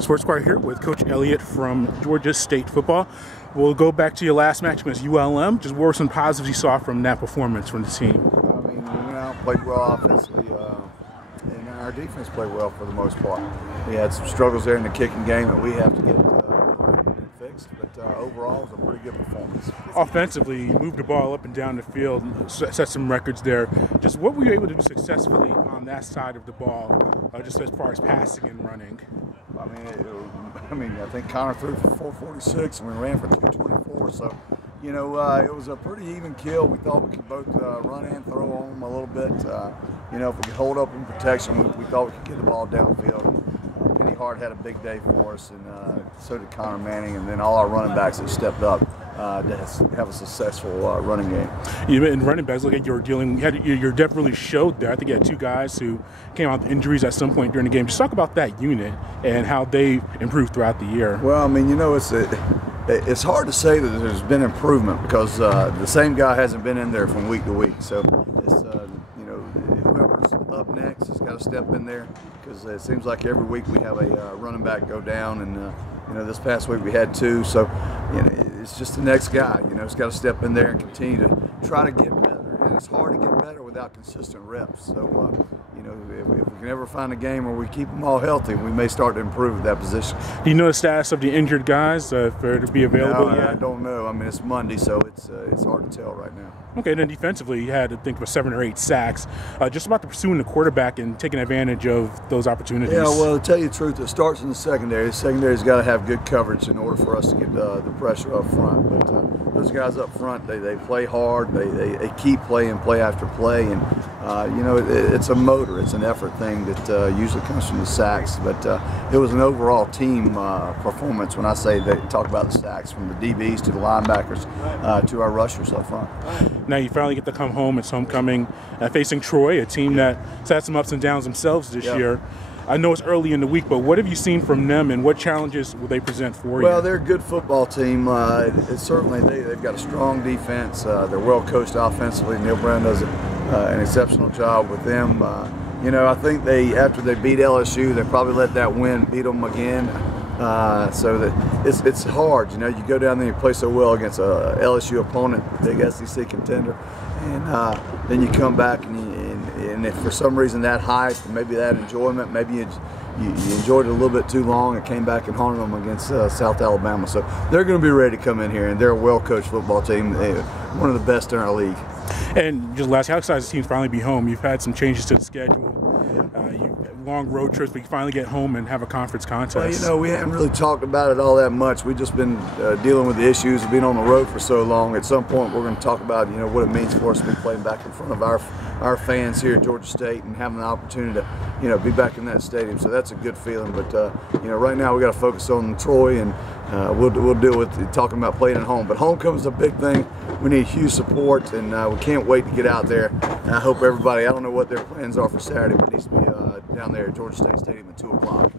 Sports Inquirer here with Coach Elliott from Georgia State football. We'll go back to your last match against ULM. Just what were some positives you saw from that performance from the team? I mean, we went out and played well offensively, and our defense played well for the most part. We had some struggles there in the kicking game that we have to get corrected and fixed, but overall it was a pretty good performance. Offensively, you moved the ball up and down the field, set some records there. Just what were you able to do successfully on that side of the ball, just as far as passing and running? I think Connor threw for 446 and we ran for 224. So, you know, it was a pretty even kill. We thought we could both run and throw on them a little bit. You know, if we could hold up in protection, we thought we could get the ball downfield. Penny Hart had a big day for us, and so did Connor Manning, and then all our running backs have stepped up to have a successful running game. In running backs, look like you were dealing. Your depth really showed there. I think you had two guys who came out with injuries at some point during the game. Just talk about that unit and how they improved throughout the year. Well, I mean, you know, it's hard to say that there's been improvement because the same guy hasn't been in there from week to week. So it's you know, whoever's up next has got to step in there because it seems like every week we have a running back go down, and you know, this past week we had two. So you know, it's just the next guy. You know, has got to step in there and continue to try to get better. And it's hard to get better without consistent reps. So you know, if we can ever find a game where we keep them all healthy, we may start to improve at that position. Do you know the status of the injured guys for to be available? No, I don't know. I mean, it's Monday, so it's hard to tell right now. Okay, then defensively, you had to think of 7 or 8 sacks. Just about the pursuing the quarterback and taking advantage of those opportunities. Yeah, well, to tell you the truth, it starts in the secondary. The secondary's got to have good coverage in order for us to get the pressure up front. But those guys up front, they play hard. They keep playing play after play, and you know, it's a motor. It's an effort thing that usually comes from the sacks. But it was an overall team performance when I say they talk about the sacks, from the DBs to the linebackers to our rushers up front. Now you finally get to come home. It's homecoming, facing Troy, a team that's had some ups and downs themselves this year. I know it's early in the week, but what have you seen from them, and what challenges will they present for you? Well, they're a good football team. Certainly they've got a strong defense. They're well coached offensively. Neil Brown does an exceptional job with them. You know, I think after they beat LSU, they probably let that win beat them again. So that it's hard. You know, you go down there and you play so well against a LSU opponent, big SEC contender, and then you come back and if for some reason that hype, maybe that enjoyment, maybe you enjoyed it a little bit too long and came back and haunted them against South Alabama. So they're going to be ready to come in here, and they're a well-coached football team, one of the best in our league. And just last, how excited is the team to finally be home? You've had some changes to the schedule. Long road trips, but you finally get home and have a conference contest. Well, you know, we haven't really talked about it all that much. We've just been dealing with the issues of being on the road for so long. At some point, we're going to talk about, you know, what it means for us to be playing back in front of our fans here at Georgia State and having the opportunity to, you know, be back in that stadium. So that's a good feeling. But you know, right now we got to focus on Troy, and we'll deal with talking about playing at home. But homecoming is a big thing. We need huge support, and we can't wait to get out there. And I hope everybody, I don't know what their plans are for Saturday, but it needs to be down there at Georgia State Stadium at 2 o'clock.